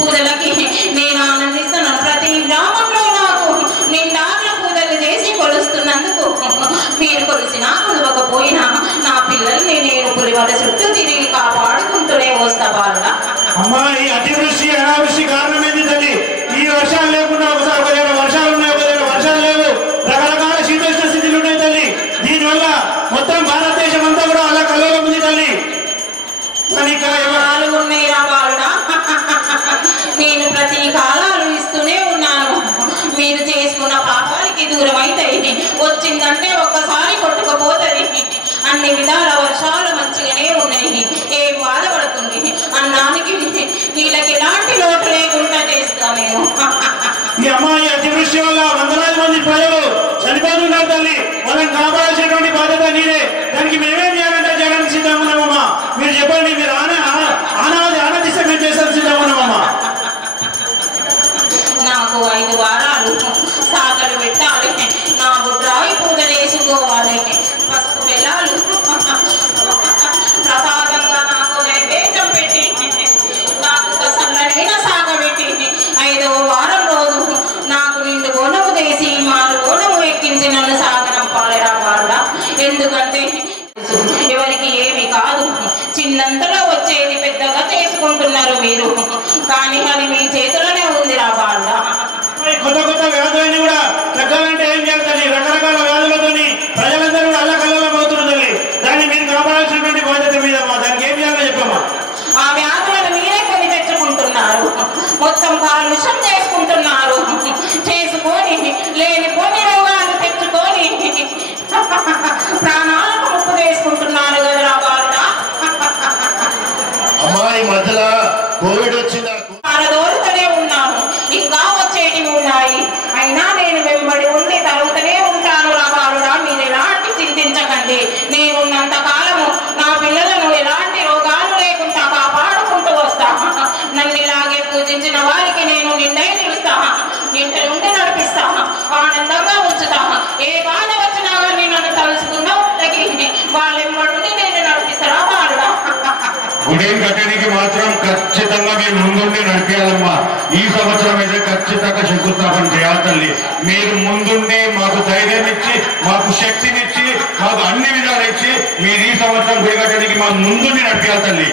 పూజలకి నేను ఆనందిస్తున్నాను. ప్రతి గ్రామంలో నాకు నిండార్ల పూజలు చేసి కొలుస్తున్నందుకు మీరు కొలిసినా కొలవకపోయినా నా పిల్లల్ని నేను పులివల చుట్టూ తిరిగి కాపాడుకుంటూనే వస్తా వాళ్ళ. అమ్మా, ఈ అతివృష్టి అనావృష్టి కారణం ఏంటి తల్లి? ఈ వర్షాలు లేకుండా ఒకసారి వర్షాలు ఉన్నాయి, వర్షాలు లేవు, రకరకాల శీతోష్ణ స్థితులు ఉన్నాయి తల్లి. దీనివల్ల మొత్తం భారతదేశం అంతా కూడా అలా కల్లోలం ఉంది తల్లి. ఉన్నాయి రా బాలుడా, నేను ప్రతి కాలాలు ఇస్తూనే ఉన్నాను. మీరు చేసుకున్న పాపానికి దూరం అవుతాయి, వచ్చిందంటే ఒక్కసారి కొట్టుకుపోతుంది. అన్ని విధాల వర్షాలు మంచిగానే ఉన్నాయి, ఏం బాధపడుతుంది. అన్నానికి వీళ్ళకి ఎలాంటి లోటు లేకుండా చేస్తా నేను. ఈ అమ్మాయి అతివృష్టి వల్ల వందలాది మంది ప్రజలు చనిపోతున్నారు తల్లి. వాళ్ళని కాపాడాల్సినటువంటి బాధ్యత నీదే. దానికి మేమేం చేయాలంటే చేయడానికి సిద్ధంగా ఉన్నామమ్మా. మీరు చెప్పండి, మీరు ఆనందిస్తే మేము చేసాను సిద్ధంగా ఉన్నామమ్మా. నాకు 5 వారాలు సాకలు పెట్టాలి, నా బుడ్రాయి పూజలు వేసుకోవాలి, పసుపు బెల్లాలు ప్రసాదంగా నాకు నైవేద్యం పెట్టి నాకు సల్లనైన సాగ పెట్టి 5వ వారం రోజు నాకు నిండు గోనము చేసి మారు గోనము ఎక్కించి నన్ను సాగనంపాలిరా వాళ్ళ. ఎందుకంటే ఎవరికి ఏమి కాదు, చిన్నంతలో వచ్చేది పెద్దగా చేసుకుంటున్నారు మీరు, కానీ అది మీ చేతిలోనే ఉందిరా వాళ్ళ. కొత్త కొత్త వ్యాధులన్నీ కూడా తగ్గాలంటే ఏం చేయాలి? రకరకాల వ్యాధులతోని ప్రజలందరూ కూడా అల్లకల్లోలం అవుతున్నారు. దాన్ని మీరు కాపాడాల్సినటువంటి బాధ్యత మీద దానికి ఏం చేయాలో చెప్పమ్మా. ఆ వ్యాధులను మీరే కొని తెచ్చుకుంటున్నారు, మొత్తం కాలుష్యం చేసుకుంటున్నారు, చేసుకొని లేనిపోని రోగాలు తెచ్చుకొని ప్రాణాలకు ముప్పు చేసుకుంటున్నారు కదరా బాలుడ. అమ్మాయి మధ్యలో కోవిడ్ వచ్చిందా? పారదోరుతూనే ఉన్నాను, ఇంకా వచ్చేటివి ఉన్నాయి, అయినా నేను వెంబడి ఉండి తరుగుతూనే ఉంటాను రా బాలుడా. మీరు ఎలాంటి చింతించకండి, నేనున్నంత కాలము నా పిల్లలను ఎలాంటి రోగాలు లేకుండా కాపాడుకుంటూ వస్తా. నన్ను ఇలాగే పూజించిన వారికి నేను నిండైన ఇస్తా, ఇంటి నుండి నడిపిస్తా, ఆనందంగా ఉంచుతా. ఏ బాధ వచ్చినా కానీ నన్ను తలుసుకున్నా వాళ్ళెంబడి నేను నడిపిస్తారా బాలుడా. గుడి కట్టడానికి మాత్రం ఖచ్చితంగా మేము ముందుండి నడిపేయాలమ్మా. ఈ సంవత్సరం అయితే ఖచ్చితంగా శంకుస్థాపన చేయాలి తల్లి. మీరు ముందుండి మాకు ధైర్యం ఇచ్చి, మాకు శక్తినిచ్చి, మాకు అన్ని విధాలు ఇచ్చి మీరు ఈ సంవత్సరం గుడి కట్టడానికి మాకు ముందుండి నడిపేయాలి తల్లి.